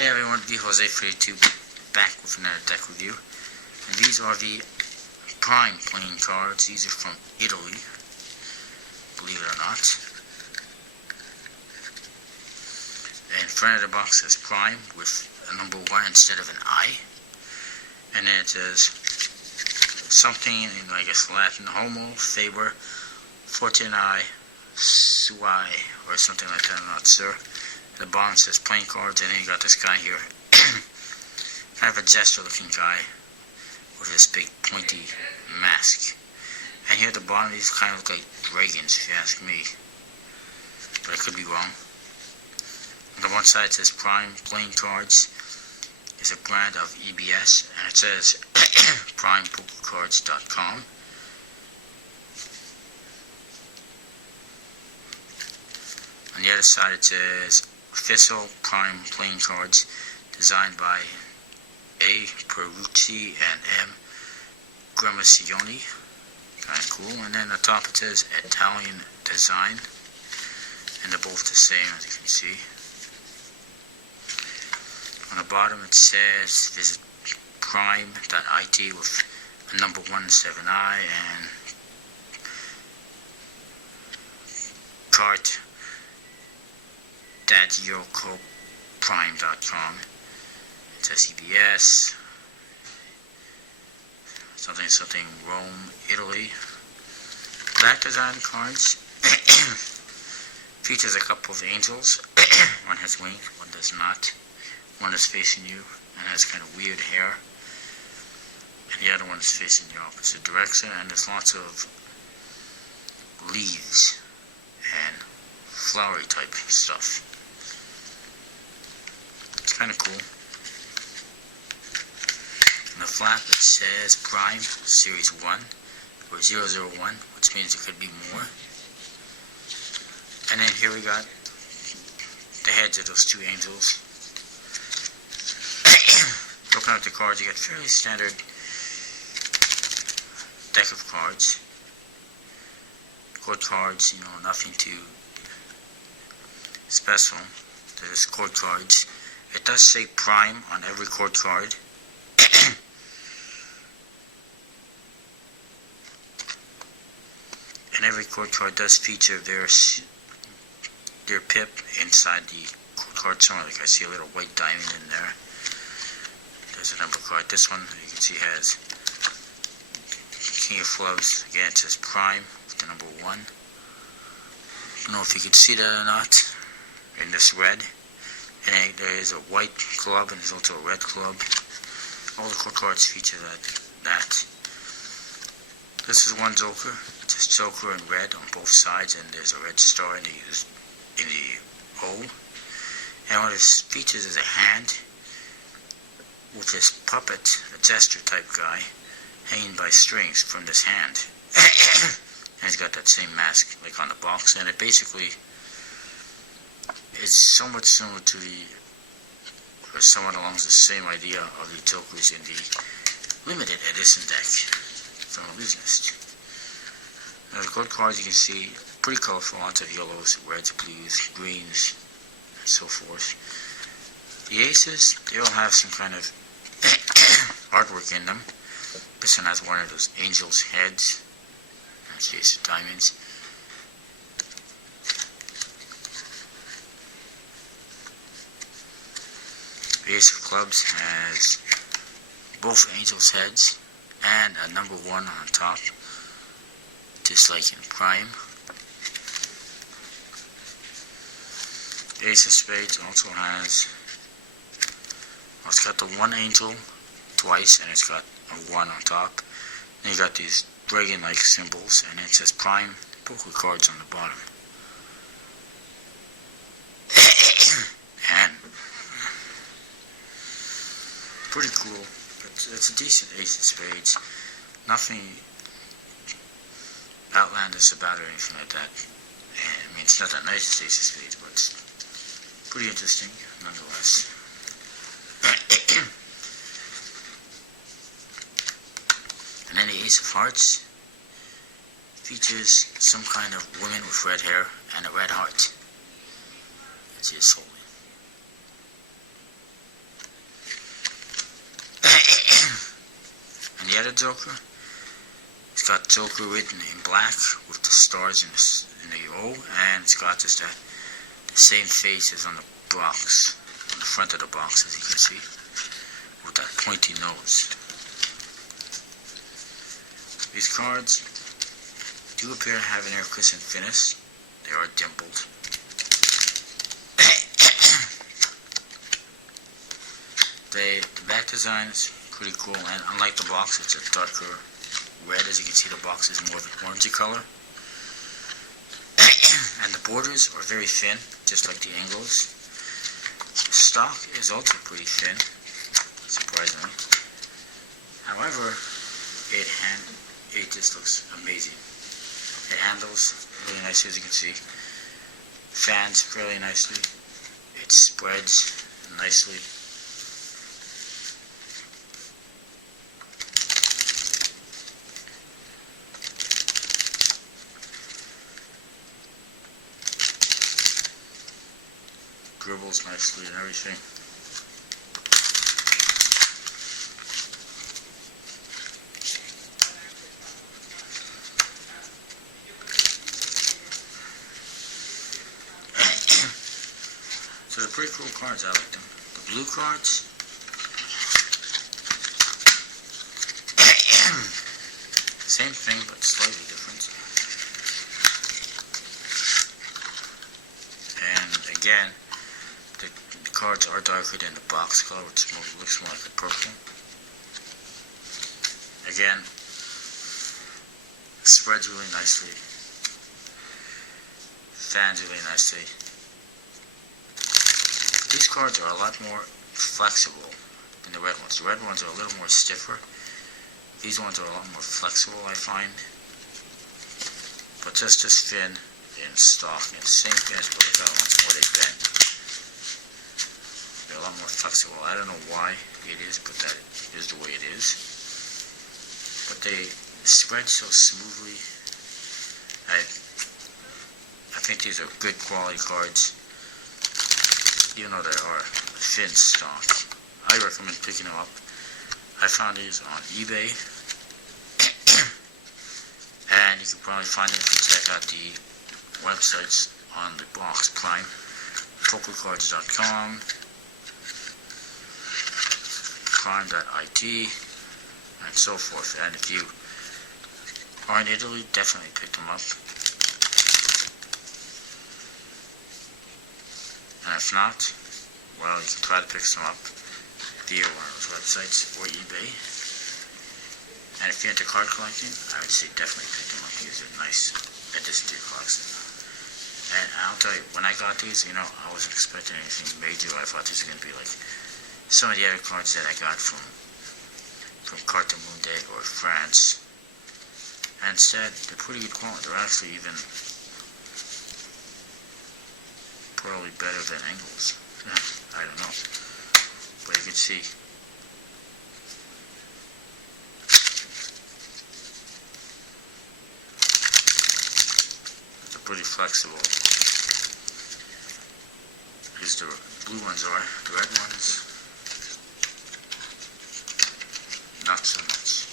Hey everyone, Jose32 back with another deck review. And these are the Prime playing cards. These are from Italy, believe it or not. And in front of the box says Prime with a number 1 instead of an I. And then it says something in, I guess, Latin, Homo, Faber, Fortunae, Sui, or something like that, I'm not sure. The bottom says playing cards, and then you got this guy here, kind of a jester looking guy with this big pointy mask. And here at the bottom, these kind of look like dragons, if you ask me, but I could be wrong. On the one side it says Prime playing cards. It's a brand of EBS, and it says Pr1me.com. On the other side it says Official Prime playing cards, designed by A. Pr1me and M. Kind of cool. And then at the top it says Italian design, and they're both the same, as you can see. On the bottom it says visit Pr1me.it with a number 17I and cart Prime.com. It says CBS, something Rome, Italy. Black design cards. Features a couple of angels. One has wings, one does not. One is facing you and has kind of weird hair, and the other one is facing the opposite direction, and there's lots of leaves and flowery type stuff. It's kind of cool. On the flap it says Prime Series 1 or 001, which means it could be more. And then here we got the heads of those two angels. Looking at the cards, you get fairly standard deck of cards. Code cards, nothing too special. There's code cards. It does say Prime on every code card. And every code card does feature their pip inside the code card somewhere. Like I see a little white diamond in there. There's a number card. This one, you can see, has King of Clubs. Again, it says Prime with the number 1. I don't know if you can see that or not in this red. And there is a white club and there's also a red club. All the code cards feature that. This is one Joker. It says Joker in red on both sides, and there's a red star in the O. And what it features is a hand with this puppet, a jester type guy, hanging by strings from this hand. And he's got that same mask like on the box, and it basically is somewhat similar to or somewhat along the same idea of the Jokers in the limited edition deck from a business. Now the code cards, you can see, pretty colorful, lots of yellows, reds, blues, greens, and so forth. The aces, they all have some kind of artwork in them. This one has one of those angels' heads. That's the ace of diamonds. The ace of clubs has both angels' heads and a number 1 on top, just like in Prime. The ace of spades also has, it's got the 1 angel twice, and it's got a 1 on top. Then you got these dragon-like symbols, and it says Prime poker cards on the bottom. And pretty cool. It's a decent ace of spades. Nothing outlandish about it or anything like that. I mean, it's not that nice as ace of spades, but it's pretty interesting nonetheless. And then the ace of hearts features some kind of woman with red hair and a red heart. That's his holding. standard Joker. It's got Joker written in black with the stars in the O, and it's got just the same face as on the box, on the front of the box, as you can see, with that pointy nose. These cards do appear to have an air cushion finish. They are dimpled. The back design is pretty cool, and unlike the box, it's a darker red. As you can see, the box is more of an orangey color. And the borders are very thin, just like the angles. The stock is also pretty thin, surprisingly. However, it just looks amazing. It handles really nicely, as you can see. Fans fairly nicely. It spreads nicely. Dribbles nicely and everything. So they're pretty cool cards, I like them. The blue cards, same thing but slightly different. And again, the cards are darker than the box color, which looks more like a purple. Again, spreads really nicely. Fans really nicely. These cards are a lot more flexible than the red ones. The red ones are a little more stiffer. These ones are a lot more flexible, I find. But just as thin in stock, and same finish, but look how much more they bend. They're a lot more flexible. I don't know why it is, but that is the way it is. But they spread so smoothly. I think these are good quality cards, even though they are thin stock. I recommend picking them up. I found these on eBay, and you can probably find them if you check out the websites on the box. Prime, pokercards.com, prime.it, and so forth. And if you are in Italy, definitely pick them up. And if not, well, you can try to pick some up via one of those websites or eBay. And if you're into card collecting, I would say definitely pick them up. These are nice addition to your collection. And I'll tell you, when I got these, I wasn't expecting anything major. I thought these were going to be like some of the other cards that I got from Pr1me or France. And instead, they're pretty good quality. They're actually even probably better than angles. I don't know. But you can see. They're pretty flexible. These the blue ones are. The red ones, not so much.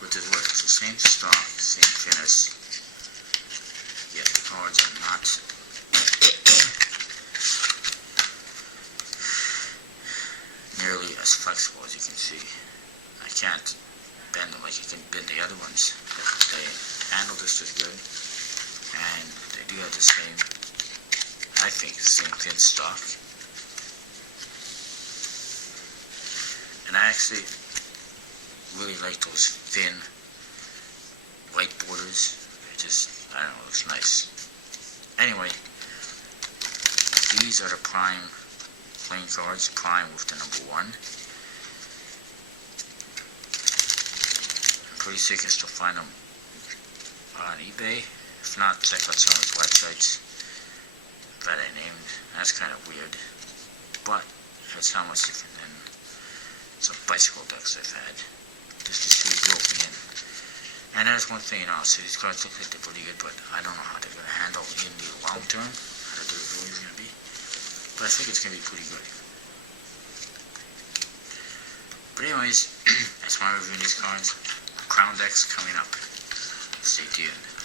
Which is what? It's the same stock, same finish. Yet the cards are not nearly as flexible as you can see. I can't bend them like you can bend the other ones. They handle just as good, and they do have the same, I think, the same thin stock. And I actually really like those thin white borders. I don't know, it looks nice. Anyway, these are the Prime playing cards, Prime with the number 1. I'm pretty sure you can still find them on eBay. If not, check out some of those websites that I named. That's kind of weird, but it's not much different than some bicycle decks I've had. Just to see broken in. And that's one thing, so these cards look like they're pretty good, but I don't know how they're going to handle in the long term, how the durability is going to be. But I think it's going to be pretty good. But But anyways, that's my review of these cards. Crown decks coming up. Stay tuned.